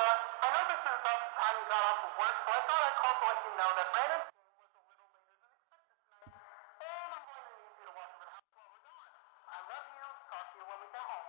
I know this is about the time you got off of work, so I thought I'd call to let you know that Brandon and I'm going to need you to watch over the house while we're gone. I love you. Talk to you when we get home.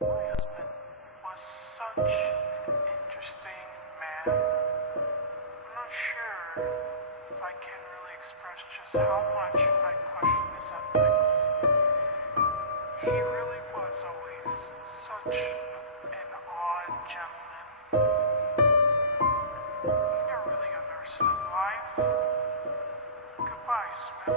My husband was such an interesting man. I'm not sure if I can really express just how much I question his ethics. He really was always such an odd gentleman. He never really understood life. Goodbye, Smith.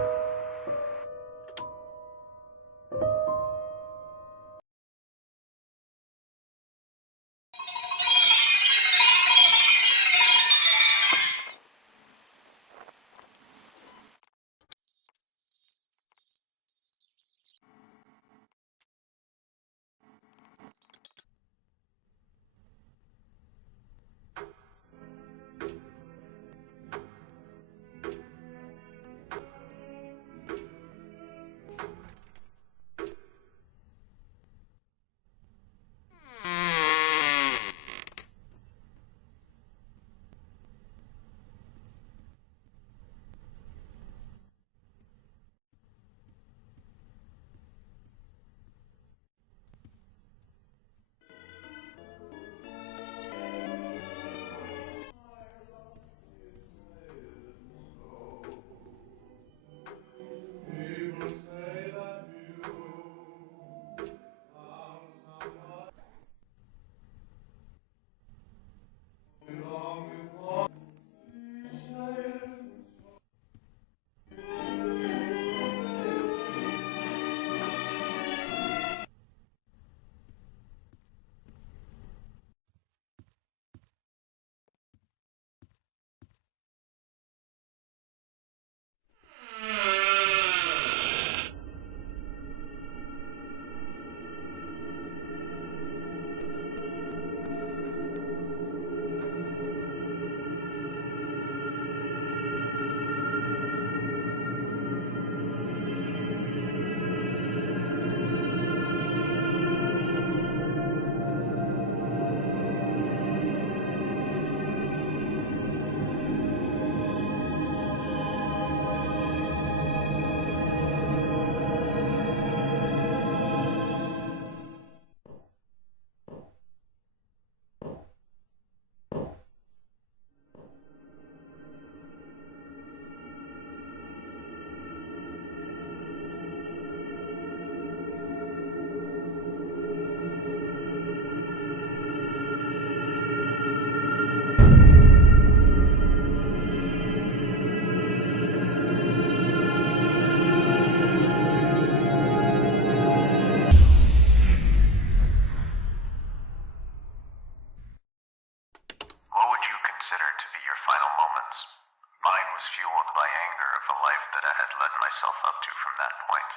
led myself up to from that point,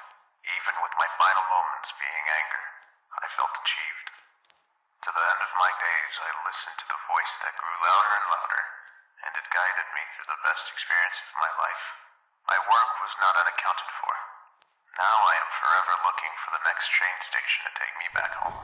even with my final moments being anger, I felt achieved. To the end of my days, I listened to the voice that grew louder and louder, and it guided me through the best experience of my life. My work was not unaccounted for. Now I am forever looking for the next train station to take me back home.